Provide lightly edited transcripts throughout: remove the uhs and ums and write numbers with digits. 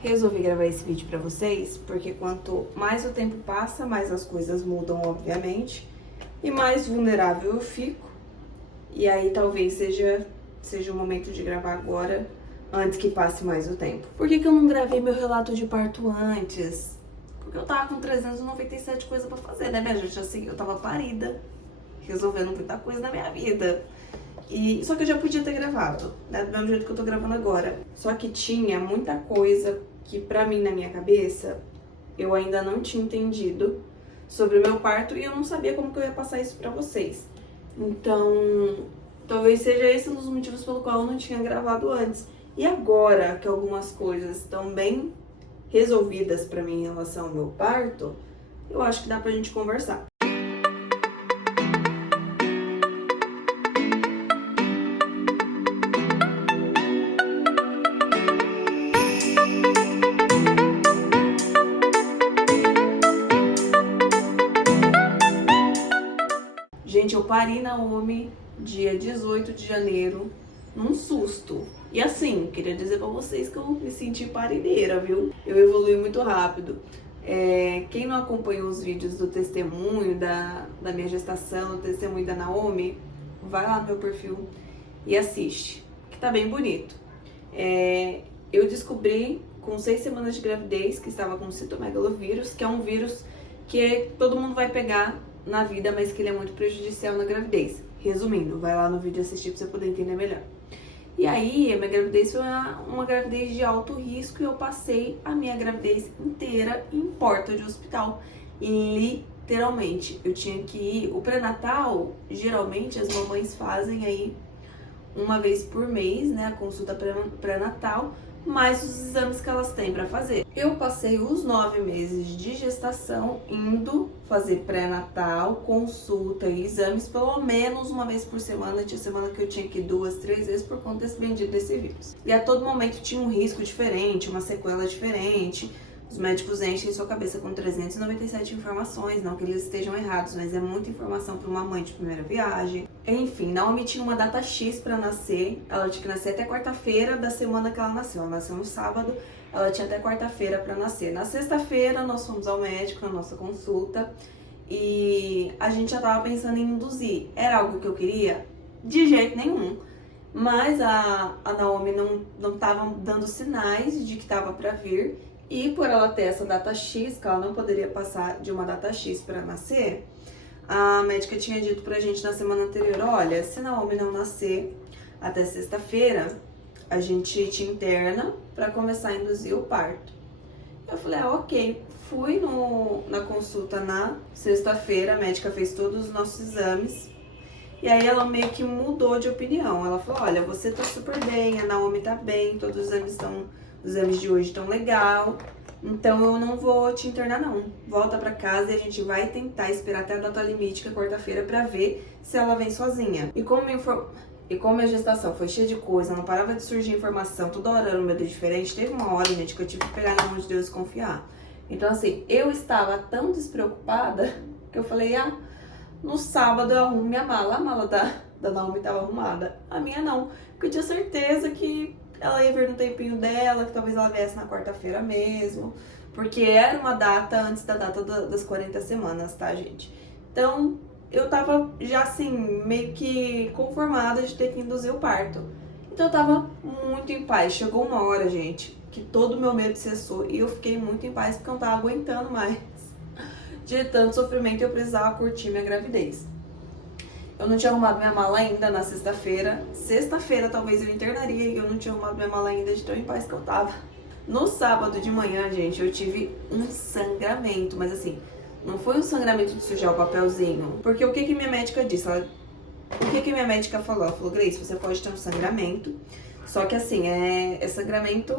Resolvi gravar esse vídeo pra vocês porque quanto mais o tempo passa, mais as coisas mudam, obviamente, e mais vulnerável eu fico. E aí talvez seja o momento de gravar agora, antes que passe mais o tempo. Por que eu não gravei meu relato de parto antes? Porque eu tava com 397 coisas pra fazer, né, minha gente? Assim, eu tava parida, resolvendo muita coisa na minha vida. Só que eu já podia ter gravado, né? Do mesmo jeito que eu tô gravando agora. Só que tinha muita coisa que pra mim, na minha cabeça, eu ainda não tinha entendido sobre o meu parto e eu não sabia como que eu ia passar isso pra vocês. Então, talvez seja esse um dos motivos pelo qual eu não tinha gravado antes. E agora que algumas coisas estão bem resolvidas pra mim em relação ao meu parto, eu acho que dá pra gente conversar. Gente, eu pari Naomi dia 18 de janeiro, num susto. E assim, queria dizer pra vocês que eu me senti parideira, viu? Eu evolui muito rápido. Quem não acompanhou os vídeos do testemunho da minha gestação, o testemunho da Naomi, vai lá no meu perfil e assiste, que tá bem bonito. Eu descobri com 6 semanas de gravidez que estava com citomegalovírus, que é um vírus que todo mundo vai pegar na vida, mas que ele é muito prejudicial na gravidez. Resumindo, vai lá no vídeo assistir pra você poder entender melhor. E aí, a minha gravidez foi uma gravidez de alto risco e eu passei a minha gravidez inteira em porta de hospital. Literalmente, eu tinha que ir. O pré-natal, geralmente as mamães fazem aí uma vez por mês, né, a consulta pré-natal, mais os exames que elas têm pra fazer. Eu passei os 9 meses de gestação indo fazer pré-natal, consulta e exames pelo menos uma vez por semana. Tinha semana que eu tinha que ir 2, 3 vezes por conta desse bendito desse vírus. E a todo momento tinha um risco diferente, uma sequela diferente. Os médicos enchem sua cabeça com 397 informações, não que eles estejam errados, mas é muita informação para uma mãe de primeira viagem. Enfim, Naomi tinha uma data X para nascer, ela tinha que nascer até quarta-feira da semana que ela nasceu. Ela nasceu no sábado, ela tinha até quarta-feira para nascer. Na sexta-feira, nós fomos ao médico na nossa consulta e a gente já tava pensando em induzir. Era algo que eu queria? De jeito nenhum. Mas a Naomi não tava dando sinais de que tava para vir. E por ela ter essa data X, que ela não poderia passar de uma data X para nascer, a médica tinha dito pra gente na semana anterior, olha, se Naomi não nascer até sexta-feira, a gente te interna para começar a induzir o parto. Eu falei, ok. Fui na consulta na sexta-feira, a médica fez todos os nossos exames. E aí ela meio que mudou de opinião. Ela falou, olha, você tá super bem, a Naomi tá bem, todos os exames de hoje estão legal, então eu não vou te internar não. Volta pra casa e a gente vai tentar esperar até a data limite, que é quarta-feira, pra ver se ela vem sozinha. E como a gestação foi cheia de coisa, não parava de surgir informação, toda hora era um medo diferente, teve uma hora, gente, que eu tive que pegar na mão de Deus e confiar. Então assim, eu estava tão despreocupada que eu falei, no sábado eu arrumo minha mala. A mala da Naomi estava arrumada, a minha não, porque eu tinha certeza que ela ia vir no tempinho dela, que talvez ela viesse na quarta-feira mesmo, porque era uma data antes da data das 40 semanas, tá, gente? Então, eu tava já assim, meio que conformada de ter que induzir o parto. Então, eu tava muito em paz. Chegou uma hora, gente, que todo o meu medo cessou e eu fiquei muito em paz porque eu não tava aguentando mais de tanto sofrimento e eu precisava curtir minha gravidez. Eu não tinha arrumado minha mala ainda na sexta-feira. Sexta-feira talvez eu internaria e eu não tinha arrumado minha mala ainda de tão em paz que eu tava. No sábado de manhã, gente, eu tive um sangramento, mas assim, não foi um sangramento de sujar o papelzinho. Porque o que minha médica disse? O que minha médica falou? Ela falou, Grace, você pode ter um sangramento, só que assim, é sangramento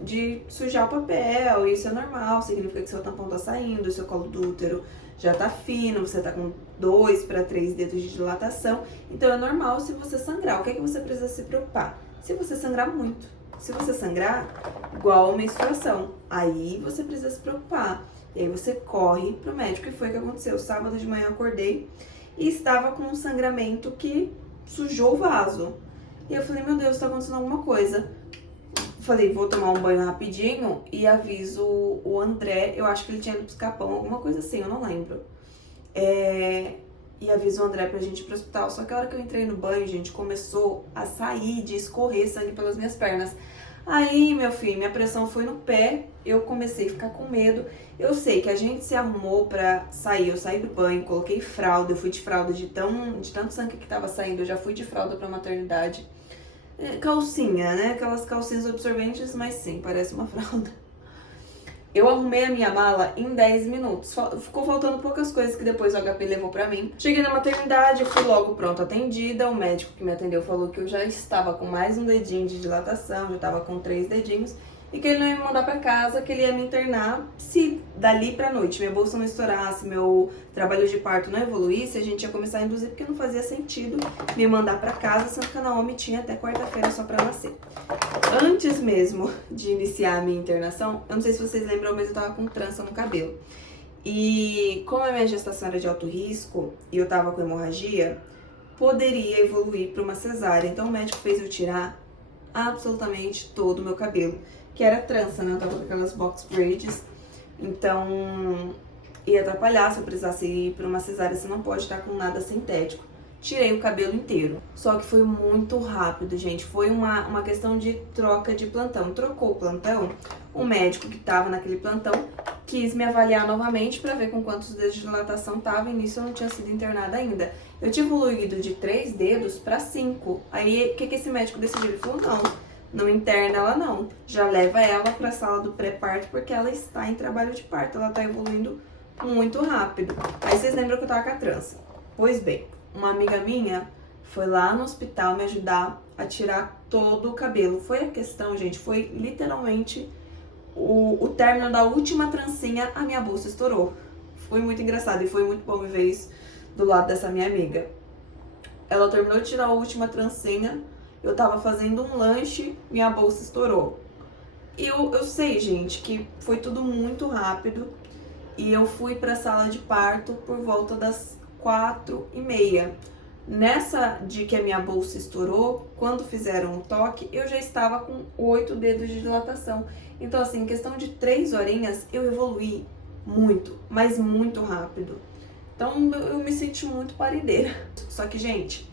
de sujar o papel, isso é normal, significa que seu tampão tá saindo, seu colo do útero já tá fino, você tá com 2 para 3 dedos de dilatação, então é normal se você sangrar. O que é que você precisa se preocupar? Se você sangrar muito. Se você sangrar, igual a menstruação, aí você precisa se preocupar. E aí você corre pro médico, e foi o que aconteceu. Sábado de manhã eu acordei e estava com um sangramento que sujou o vaso. E eu falei, meu Deus, tá acontecendo alguma coisa. falei, vou tomar um banho rapidinho e aviso o André. Eu acho que ele tinha ido buscar pão, alguma coisa assim, eu não lembro. E aviso o André pra gente ir pro hospital. Só que a hora que eu entrei no banho, gente, começou a sair, de escorrer sangue pelas minhas pernas. Aí, meu filho, minha pressão foi no pé, eu comecei a ficar com medo. Eu sei que a gente se arrumou pra sair, eu saí do banho, coloquei fralda, eu fui de fralda de tanto sangue que tava saindo, eu já fui de fralda pra maternidade. Calcinha, né? Aquelas calcinhas absorventes, mas sim, parece uma fralda. Eu arrumei a minha mala em 10 minutos. Ficou faltando poucas coisas que depois o HP levou pra mim. Cheguei na maternidade, fui logo pronto atendida. O médico que me atendeu falou que eu já estava com mais um dedinho de dilatação, já estava com 3 dedinhos. E que ele não ia me mandar pra casa, que ele ia me internar se dali pra noite minha bolsa não estourasse, meu trabalho de parto não evoluísse, a gente ia começar a induzir, porque não fazia sentido me mandar pra casa, sendo que a Naomi tinha até quarta-feira só pra nascer. Antes mesmo de iniciar a minha internação, eu não sei se vocês lembram, mas eu tava com trança no cabelo. E como a minha gestação era de alto risco e eu tava com hemorragia, poderia evoluir pra uma cesárea. Então o médico fez eu tirar absolutamente todo o meu cabelo, que era trança, né? Eu tava com aquelas box braids, então ia atrapalhar se eu precisasse ir pra uma cesárea, você não pode estar com nada sintético. Tirei o cabelo inteiro. Só que foi muito rápido, gente. Foi uma questão de troca de plantão. Trocou o plantão, o médico que tava naquele plantão quis me avaliar novamente pra ver com quantos dedos de dilatação tava, e nisso eu não tinha sido internada ainda. Eu tinha evoluído de 3 dedos pra 5. Aí, o que esse médico decidiu? Ele falou, não interna ela não. Já leva ela pra sala do pré-parto, porque ela está em trabalho de parto. Ela tá evoluindo muito rápido. Aí, vocês lembram que eu tava com a trança? Pois bem, uma amiga minha foi lá no hospital me ajudar a tirar todo o cabelo. Foi a questão, gente, foi literalmente o término da última trancinha, a minha bolsa estourou. Foi muito engraçado e foi muito bom me ver isso do lado dessa minha amiga. Ela terminou de tirar a última trancinha, eu tava fazendo um lanche, minha bolsa estourou. E eu sei, gente, que foi tudo muito rápido e eu fui pra sala de parto por volta das 4h30. Nessa de que a minha bolsa estourou, quando fizeram o toque, eu já estava com 8 dedos de dilatação. Então, assim, em questão de 3 horinhas, eu evoluí muito, mas muito rápido. Então, eu me senti muito parideira. Só que, gente,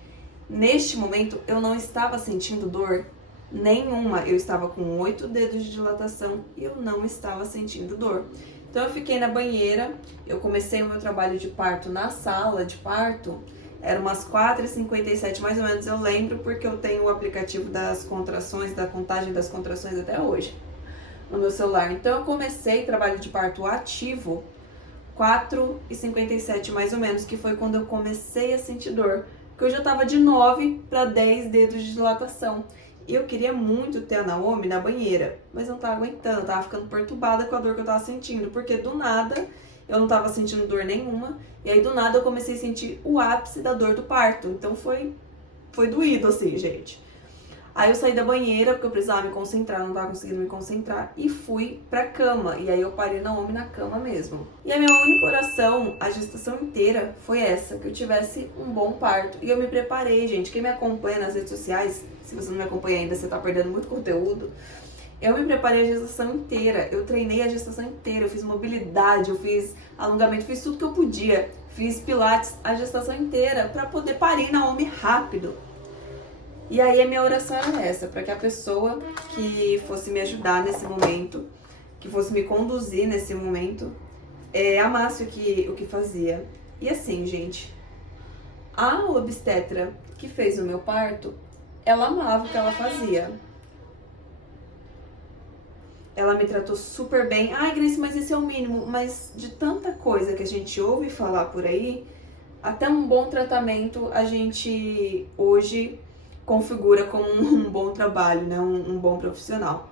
neste momento, eu não estava sentindo dor nenhuma. Eu estava com 8 dedos de dilatação e eu não estava sentindo dor. Então, eu fiquei na banheira, eu comecei o meu trabalho de parto na sala de parto. Era umas 4h57 mais ou menos, eu lembro, porque eu tenho o aplicativo das contrações, da contagem das contrações até hoje no meu celular. Então eu comecei trabalho de parto ativo 4h57 mais ou menos, que foi quando eu comecei a sentir dor. Porque eu já tava de 9 para 10 dedos de dilatação. E eu queria muito ter a Naomi na banheira, mas não tava aguentando, tava ficando perturbada com a dor que eu tava sentindo, porque do nada eu não tava sentindo dor nenhuma, e aí do nada eu comecei a sentir o ápice da dor do parto. Então foi doído assim, gente. Aí eu saí da banheira, porque eu precisava me concentrar, não tava conseguindo me concentrar, e fui pra cama. E aí eu parei na Naomi na cama mesmo. E a minha única oração, a gestação inteira, foi essa, que eu tivesse um bom parto. E eu me preparei, gente. Quem me acompanha nas redes sociais, se você não me acompanha ainda, você tá perdendo muito conteúdo. Eu me preparei a gestação inteira, eu treinei a gestação inteira, eu fiz mobilidade, eu fiz alongamento, fiz tudo que eu podia. Fiz pilates a gestação inteira pra poder parir na Naomi rápido. E aí a minha oração era essa, para que a pessoa que fosse me ajudar nesse momento, que fosse me conduzir nesse momento, amasse o que fazia. E assim, gente, a obstetra que fez o meu parto, ela amava o que ela fazia. Ela me tratou super bem. Ai, Grace, mas esse é o mínimo. Mas de tanta coisa que a gente ouve falar por aí, até um bom tratamento a gente hoje configura como um bom trabalho, né? Um bom profissional.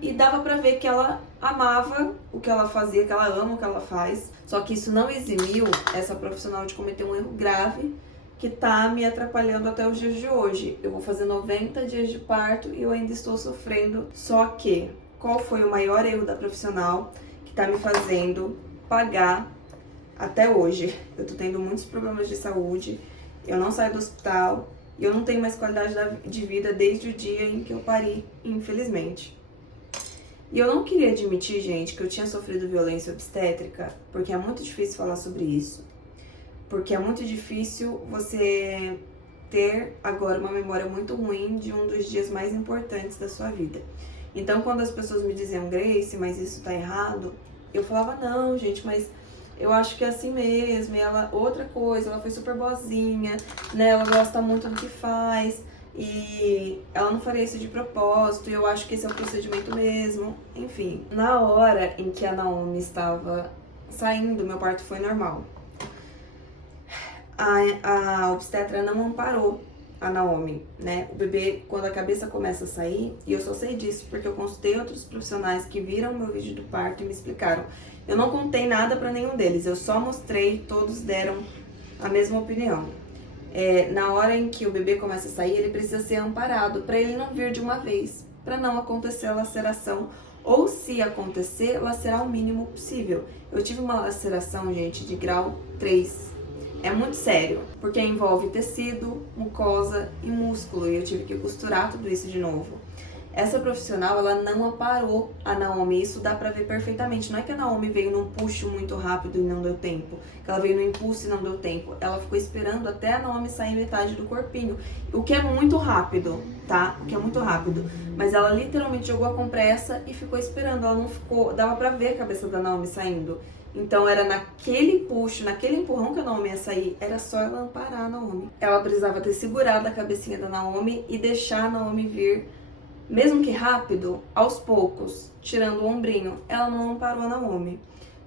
E dava pra ver que ela amava o que ela fazia, que ela ama o que ela faz. Só que isso não eximiu essa profissional de cometer um erro grave que tá me atrapalhando até os dias de hoje. Eu vou fazer 90 dias de parto e eu ainda estou sofrendo. Só que, qual foi o maior erro da profissional que tá me fazendo pagar até hoje? Eu tô tendo muitos problemas de saúde, eu não saio do hospital, e eu não tenho mais qualidade de vida desde o dia em que eu pari, infelizmente. E eu não queria admitir, gente, que eu tinha sofrido violência obstétrica, porque é muito difícil falar sobre isso. Porque é muito difícil você ter agora uma memória muito ruim de um dos dias mais importantes da sua vida. Então, quando as pessoas me diziam, Grace, mas isso tá errado, eu falava, não, gente, mas eu acho que é assim mesmo. E ela, outra coisa, ela foi super boazinha, né? Ela gosta muito do que faz e ela não faria isso de propósito, e eu acho que esse é o procedimento mesmo. Enfim, na hora em que a Naomi estava saindo, meu parto foi normal. A obstetra não amparou a Naomi, né? O bebê, quando a cabeça começa a sair, e eu só sei disso porque eu consultei outros profissionais que viram meu vídeo do parto e me explicaram. Eu não contei nada pra nenhum deles, eu só mostrei, todos deram a mesma opinião. Na hora em que o bebê começa a sair, ele precisa ser amparado pra ele não vir de uma vez, pra não acontecer a laceração, ou se acontecer, lacerar o mínimo possível. Eu tive uma laceração, gente, de grau 3. É muito sério, porque envolve tecido, mucosa e músculo, e eu tive que costurar tudo isso de novo. Essa profissional, ela não amparou a Naomi, isso dá pra ver perfeitamente. Não é que a Naomi veio num puxo muito rápido e não deu tempo, que ela veio no impulso e não deu tempo. Ela ficou esperando até a Naomi sair metade do corpinho, o que é muito rápido, tá? O que é muito rápido. Mas ela literalmente jogou a compressa e ficou esperando, ela não ficou... Dava pra ver a cabeça da Naomi saindo. Então era naquele puxo, naquele empurrão que a Naomi ia sair, era só ela amparar a Naomi. Ela precisava ter segurado a cabecinha da Naomi e deixar a Naomi vir, mesmo que rápido, aos poucos, tirando o ombrinho. Ela não amparou a Naomi.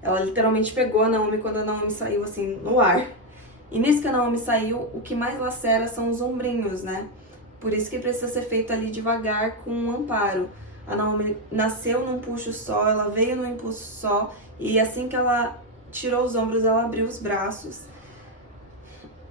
Ela literalmente pegou a Naomi quando a Naomi saiu assim, no ar. E nisso que a Naomi saiu, o que mais lacera são os ombrinhos, né? Por isso que precisa ser feito ali devagar, com um amparo. A Naomi nasceu num puxo só, ela veio num impulso só, e assim que ela tirou os ombros, ela abriu os braços.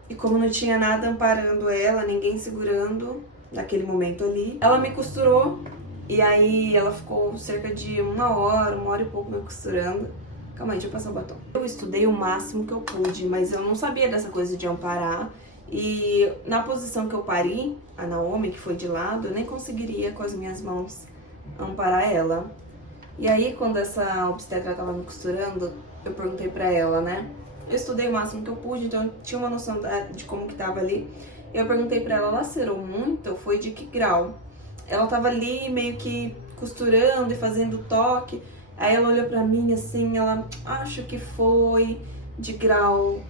E como não tinha nada amparando ela, ninguém segurando naquele momento ali, ela me costurou. E aí ela ficou cerca de uma hora e pouco me costurando. Calma aí, deixa eu passar o batom. Eu estudei o máximo que eu pude, mas eu não sabia dessa coisa de amparar. E na posição que eu pari, a Naomi, que foi de lado, eu nem conseguiria com as minhas mãos amparar ela. E aí, quando essa obstetra tava me costurando, eu perguntei pra ela, né? Eu estudei o máximo que eu pude, então eu tinha uma noção de como que tava ali. Eu perguntei pra ela, lacerou muito? Foi de que grau? Ela tava ali meio que costurando e fazendo toque. Aí ela olhou pra mim assim, ela, acho que foi de grau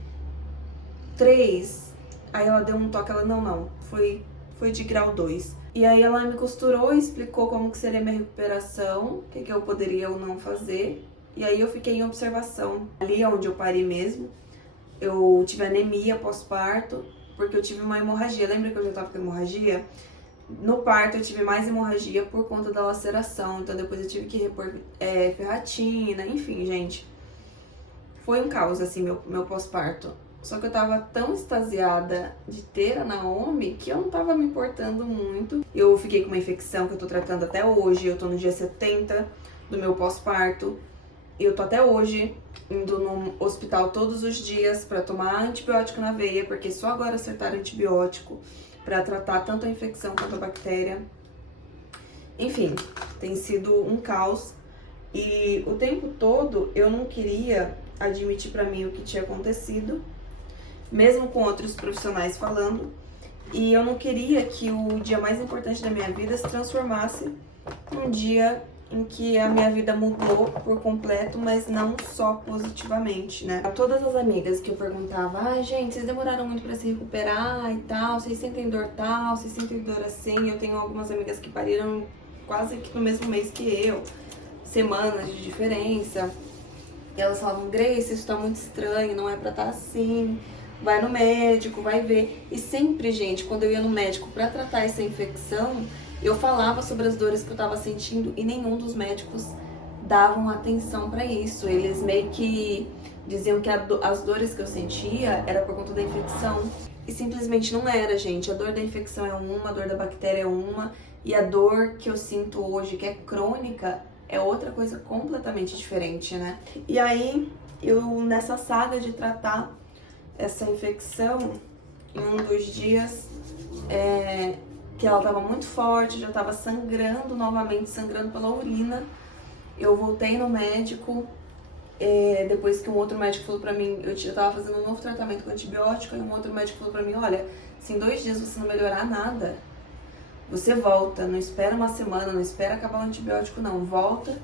3. Aí ela deu um toque, ela, não, foi de grau 2. E aí ela me costurou e explicou como que seria a minha recuperação, o que eu poderia ou não fazer. E aí eu fiquei em observação. Ali onde eu parei mesmo, eu tive anemia pós-parto, porque eu tive uma hemorragia. Lembra que eu já tava com hemorragia? No parto eu tive mais hemorragia por conta da laceração, então depois eu tive que repor ferratina, enfim, gente. Foi um caos, assim, meu pós-parto. Só que eu tava tão extasiada de ter a Naomi que eu não tava me importando muito. Eu fiquei com uma infecção que eu tô tratando até hoje, eu tô no dia 70 do meu pós-parto. Eu tô até hoje indo no hospital todos os dias pra tomar antibiótico na veia, porque só agora acertaram antibiótico pra tratar tanto a infecção quanto a bactéria. Enfim, tem sido um caos. E o tempo todo eu não queria admitir pra mim o que tinha acontecido, mesmo com outros profissionais falando, e eu não queria que o dia mais importante da minha vida se transformasse num dia em que a minha vida mudou por completo, mas não só positivamente, né? A todas as amigas que eu perguntava, gente, vocês demoraram muito pra se recuperar e tal, vocês sentem dor tal, vocês sentem dor assim? Eu tenho algumas amigas que pariram quase que no mesmo mês que eu, semanas de diferença. E elas falavam, Grace, isso tá muito estranho, não é pra estar assim. Vai no médico, vai ver. E sempre, gente, quando eu ia no médico pra tratar essa infecção, eu falava sobre as dores que eu tava sentindo e nenhum dos médicos davam atenção pra isso. Eles meio que diziam que as dores que eu sentia era por conta da infecção. E simplesmente não era, gente. A dor da infecção é uma, a dor da bactéria é uma, e a dor que eu sinto hoje, que é crônica, é outra coisa completamente diferente, né? E aí, eu nessa saga de tratar essa infecção, em um dos dias, que ela tava muito forte, já tava sangrando novamente, sangrando pela urina. Eu voltei no médico, depois que um outro médico falou pra mim, eu tava fazendo um novo tratamento com antibiótico, e um outro médico falou pra mim, olha, se em 2 dias você não melhorar nada, você volta, não espera uma semana, não espera acabar o antibiótico não, volta,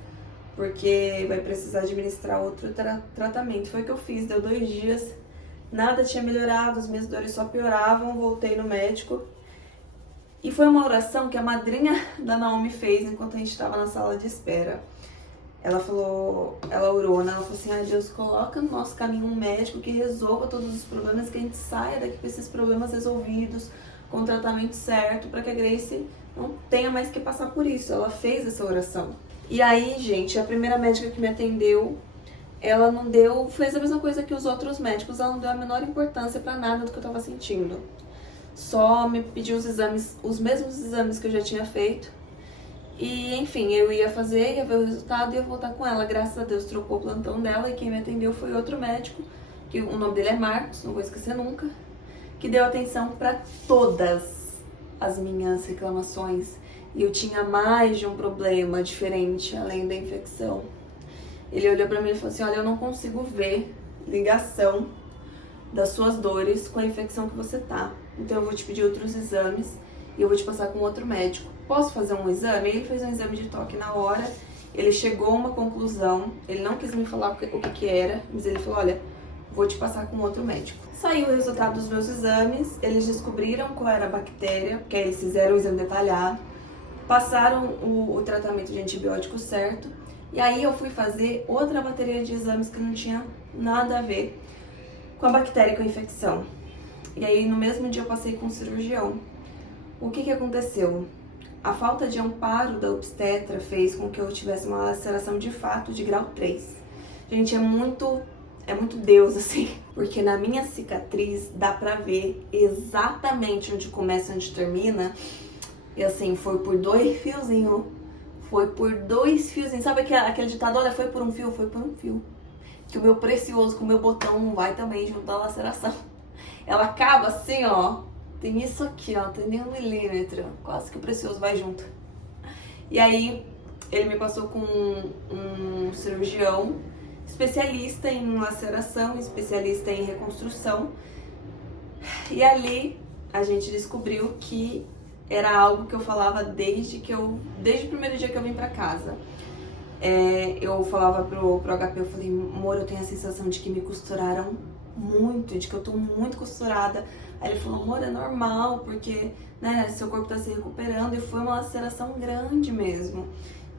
porque vai precisar administrar outro tratamento. Foi o que eu fiz, deu 2 dias, nada tinha melhorado, as minhas dores só pioravam, voltei no médico. E foi uma oração que a madrinha da Naomi fez enquanto a gente estava na sala de espera. Ela falou, ela orou, né? Ela falou assim, Deus, coloca no nosso caminho um médico que resolva todos os problemas, que a gente saia daqui com esses problemas resolvidos, com o tratamento certo, para que a Grace não tenha mais que passar por isso. Ela fez essa oração. E aí, gente, a primeira médica que me atendeu, ela não deu, fez a mesma coisa que os outros médicos, ela não deu a menor importância para nada do que eu tava sentindo. Só me pediu os exames, os mesmos exames que eu já tinha feito. E, enfim, eu ia fazer, ia ver o resultado e ia voltar com ela. Graças a Deus, trocou o plantão dela e quem me atendeu foi outro médico, que o nome dele é Marcos, não vou esquecer nunca, que deu atenção para todas as minhas reclamações. E eu tinha mais de um problema diferente, além da infecção. Ele olhou pra mim e falou assim, olha, eu não consigo ver ligação das suas dores com a infecção que você tá. Então eu vou te pedir outros exames e eu vou te passar com outro médico. Posso fazer um exame? Ele fez um exame de toque na hora, ele chegou a uma conclusão, ele não quis me falar o que era, mas ele falou, olha, vou te passar com outro médico. Saiu o resultado dos meus exames, eles descobriram qual era a bactéria, porque aí eles fizeram o exame detalhado, passaram o tratamento de antibiótico certo, e aí eu fui fazer outra bateria de exames que não tinha nada a ver com a bactéria e com a infecção. E aí no mesmo dia eu passei com o cirurgião. O que aconteceu? A falta de amparo da obstetra fez com que eu tivesse uma laceração de fato de grau 3. Gente, é muito Deus, assim, porque na minha cicatriz dá pra ver exatamente onde começa e onde termina. E assim, foi por 2 fiozinhos. Foi por 2 fiozinhos. Sabe aquele ditado, olha, foi por um fio? Foi por um fio. Que o meu precioso com o meu botão não vai também junto da laceração. Ela acaba assim, ó. Tem isso aqui, ó, tem nem 1 milímetro. Quase que o precioso vai junto. E aí, ele me passou com um cirurgião, especialista em laceração, especialista em reconstrução. E ali, a gente descobriu que era algo que eu falava desde o primeiro dia que eu vim pra casa. Eu falava pro HP, eu falei, amor, eu tenho a sensação de que me costuraram muito, de que eu tô muito costurada. Aí ele falou, amor, é normal, porque, né, seu corpo tá se recuperando e foi uma laceração grande mesmo.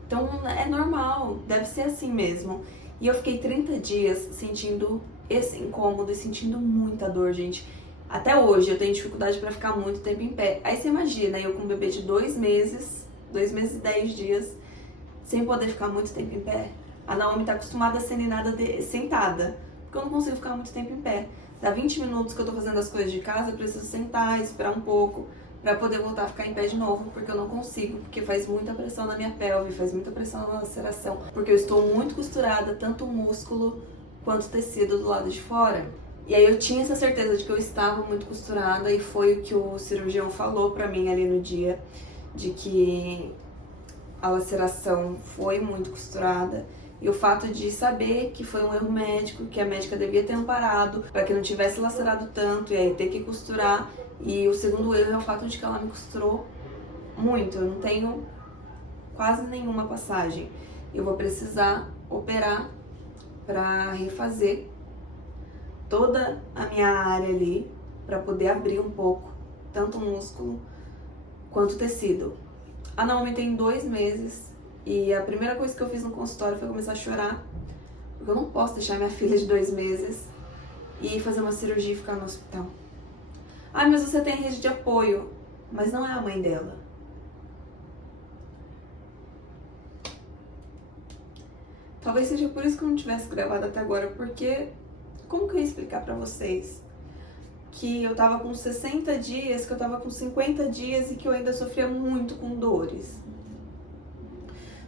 Então, é normal, deve ser assim mesmo. E eu fiquei 30 dias sentindo esse incômodo e sentindo muita dor, gente. Até hoje eu tenho dificuldade pra ficar muito tempo em pé. Aí você imagina, eu com um bebê de 2 meses, 2 meses e 10 dias, sem poder ficar muito tempo em pé. A Naomi tá acostumada a ser ninada sentada, porque eu não consigo ficar muito tempo em pé. Dá 20 minutos que eu tô fazendo as coisas de casa, eu preciso sentar, esperar um pouco, pra poder voltar a ficar em pé de novo, porque eu não consigo, porque faz muita pressão na minha pelve, faz muita pressão na laceração, porque eu estou muito costurada, tanto o músculo quanto o tecido do lado de fora. E aí eu tinha essa certeza de que eu estava muito costurada, e foi o que o cirurgião falou pra mim ali no dia, de que a laceração foi muito costurada. E o fato de saber que foi um erro médico, que a médica devia ter amparado para que não tivesse lacerado tanto e aí ter que costurar. E o segundo erro é o fato de que ela me costurou muito. Eu não tenho quase nenhuma passagem. Eu vou precisar operar para refazer toda a minha área ali, para poder abrir um pouco, tanto o músculo quanto o tecido. A Naomi tem 2 meses. E a primeira coisa que eu fiz no consultório foi começar a chorar, porque eu não posso deixar minha filha de 2 meses e fazer uma cirurgia e ficar no hospital. Ah, mas você tem rede de apoio, mas não é a mãe dela. Talvez seja por isso que eu não tivesse gravado até agora, porque como que eu ia explicar pra vocês que eu tava com 60 dias, que eu tava com 50 dias e que eu ainda sofria muito com dores?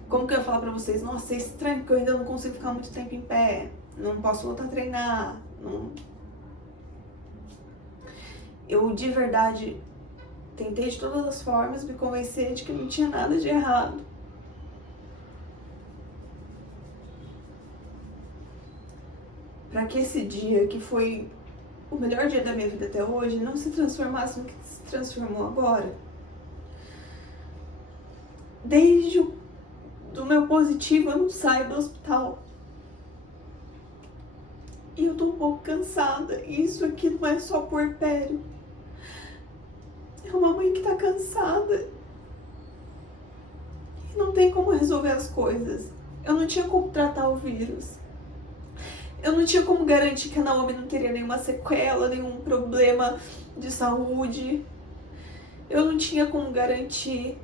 Como que eu ia falar pra vocês, nossa, é estranho porque eu ainda não consigo ficar muito tempo em pé, não posso voltar a treinar, não... Eu de verdade tentei de todas as formas me convencer de que não tinha nada de errado. para que esse dia, que foi o melhor dia da minha vida até hoje, não se transformasse no que se transformou agora. Desde do meu positivo eu não saio do hospital. E eu tô um pouco cansada. E isso aqui não é só puerpério. É uma mãe que tá cansada. E não tem como resolver as coisas. Eu não tinha como tratar o vírus. Eu não tinha como garantir que a Naomi não teria nenhuma sequela, nenhum problema de saúde. Eu não tinha como garantir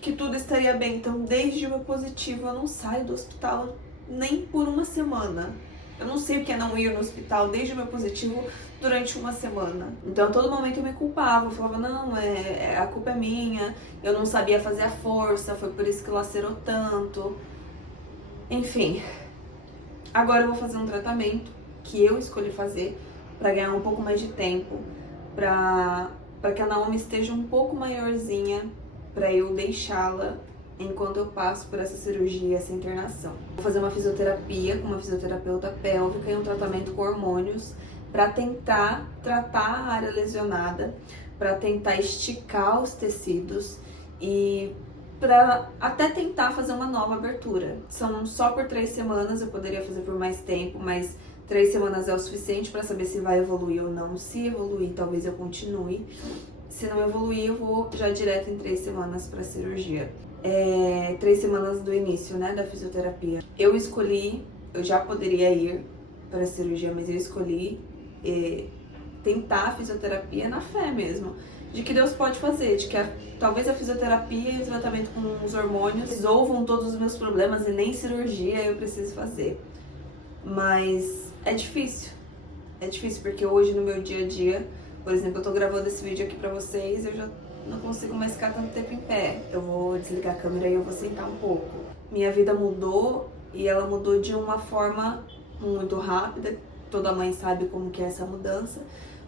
que tudo estaria bem. Então, desde o meu positivo, eu não saio do hospital nem por uma semana. Eu não sei o que é não ir no hospital desde o meu positivo durante uma semana. Então, a todo momento eu me culpava. Eu falava, não, a culpa é minha. Eu não sabia fazer a força, foi por isso que lacerou tanto. Enfim, agora eu vou fazer um tratamento que eu escolhi fazer para ganhar um pouco mais de tempo, para que a Naomi esteja um pouco maiorzinha, para eu deixá-la enquanto eu passo por essa cirurgia, essa internação. Vou fazer uma fisioterapia com uma fisioterapeuta pélvica e um tratamento com hormônios para tentar tratar a área lesionada, para tentar esticar os tecidos e para até tentar fazer uma nova abertura. São só por 3 semanas, eu poderia fazer por mais tempo, mas 3 semanas é o suficiente para saber se vai evoluir ou não. Se evoluir, talvez eu continue. Se não evoluir, eu vou já direto em 3 semanas para cirurgia. 3 semanas do início, né, da fisioterapia. Eu já poderia ir para a cirurgia, mas eu escolhi tentar a fisioterapia na fé mesmo, de que Deus pode fazer, de que talvez a fisioterapia e o tratamento com os hormônios resolvam todos os meus problemas e nem cirurgia eu preciso fazer. Mas é difícil porque hoje no meu dia a dia, por exemplo, eu tô gravando esse vídeo aqui pra vocês, eu já não consigo mais ficar tanto tempo em pé. Eu vou desligar a câmera e eu vou sentar um pouco. Minha vida mudou e ela mudou de uma forma muito rápida. Toda mãe sabe como que é essa mudança.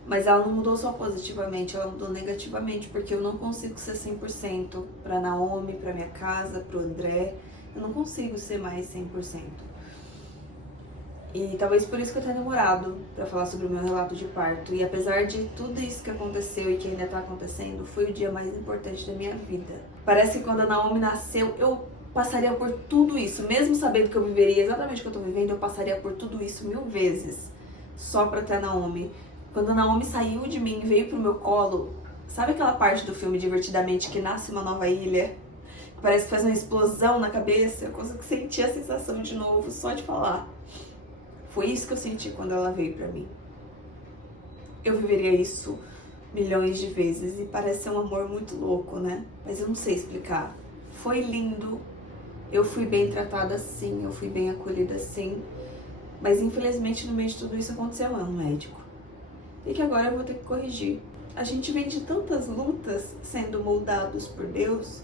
Mas ela não mudou só positivamente, ela mudou negativamente, porque eu não consigo ser 100% pra Naomi, pra minha casa, pro André. Eu não consigo ser mais 100%. E talvez por isso que eu tenha demorado pra falar sobre o meu relato de parto. E apesar de tudo isso que aconteceu e que ainda tá acontecendo, foi o dia mais importante da minha vida. Parece que quando a Naomi nasceu, eu passaria por tudo isso. Mesmo sabendo que eu viveria exatamente o que eu tô vivendo, eu passaria por tudo isso 1000 vezes. Só pra ter a Naomi. Quando a Naomi saiu de mim e veio pro meu colo, sabe aquela parte do filme Divertidamente que nasce uma nova ilha? Parece que faz uma explosão na cabeça. Eu consigo sentir a sensação de novo só de falar. Foi isso que eu senti quando ela veio pra mim. Eu viveria isso milhões de vezes e parece ser um amor muito louco, né? Mas eu não sei explicar. Foi lindo. Eu fui bem tratada sim, eu fui bem acolhida sim. Mas infelizmente no meio de tudo isso aconteceu um médico. E que agora eu vou ter que corrigir. A gente vem de tantas lutas sendo moldados por Deus,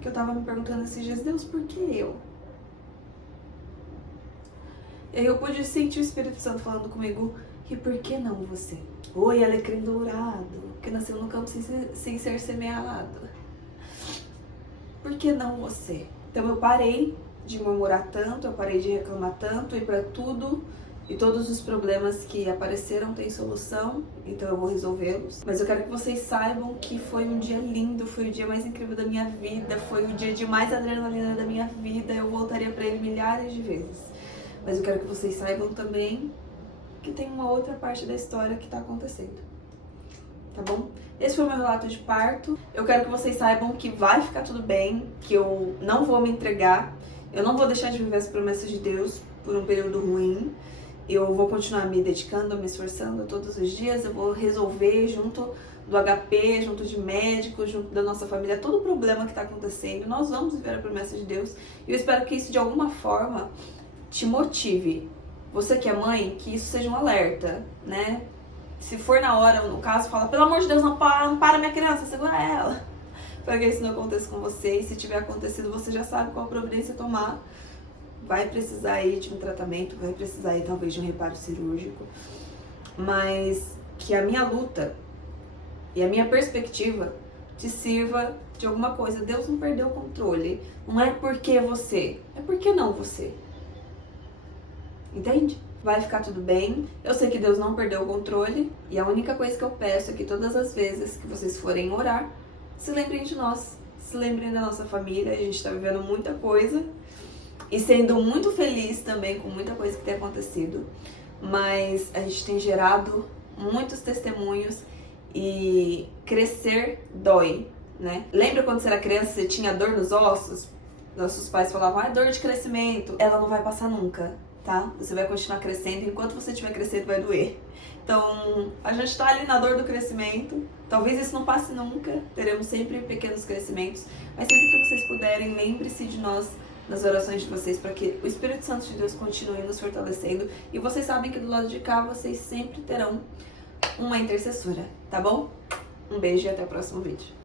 que eu tava me perguntando esses dias, Deus, por que eu? E aí eu pude sentir o Espírito Santo falando comigo, e por que não você? Oi, alecrim dourado, que nasceu no campo sem ser semeado. Por que não você? Então eu parei de murmurar tanto, eu parei de reclamar tanto, e para tudo e todos os problemas que apareceram têm solução, então eu vou resolvê-los. Mas eu quero que vocês saibam que foi um dia lindo, foi o dia mais incrível da minha vida, foi o dia de mais adrenalina da minha vida, eu voltaria para ele milhares de vezes. Mas eu quero que vocês saibam também que tem uma outra parte da história que tá acontecendo. Tá bom? Esse foi o meu relato de parto. Eu quero que vocês saibam que vai ficar tudo bem, que eu não vou me entregar, eu não vou deixar de viver as promessas de Deus por um período ruim. Eu vou continuar me dedicando, me esforçando todos os dias, eu vou resolver junto do HP, junto de médicos, junto da nossa família, todo o problema que tá acontecendo. Nós vamos viver a promessa de Deus. E eu espero que isso de alguma forma te motive. Você que é mãe, que isso seja um alerta, né? Se for na hora, no caso, fala, pelo amor de Deus, não para minha criança, segura ela. Para que isso não aconteça com você. E se tiver acontecido, você já sabe qual providência tomar. Vai precisar aí de um tratamento, vai precisar aí talvez de um reparo cirúrgico. Mas que a minha luta e a minha perspectiva te sirva de alguma coisa. Deus não perdeu o controle. Não é porque você, é porque não você. Entende? Vai ficar tudo bem. Eu sei que Deus não perdeu o controle. E a única coisa que eu peço é que todas as vezes que vocês forem orar, se lembrem de nós. Se lembrem da nossa família. A gente tá vivendo muita coisa. E sendo muito feliz também com muita coisa que tem acontecido. Mas a gente tem gerado muitos testemunhos. E crescer dói, né? Lembra quando você era criança, você tinha dor nos ossos? Nossos pais falavam, dor de crescimento. Ela não vai passar nunca, tá? Você vai continuar crescendo, enquanto você estiver crescendo vai doer. Então, a gente tá ali na dor do crescimento. Talvez isso não passe nunca, teremos sempre pequenos crescimentos. Mas sempre que vocês puderem, lembre-se de nós nas orações de vocês, para que o Espírito Santo de Deus continue nos fortalecendo. E vocês sabem que do lado de cá, vocês sempre terão uma intercessora, tá bom? Um beijo e até o próximo vídeo.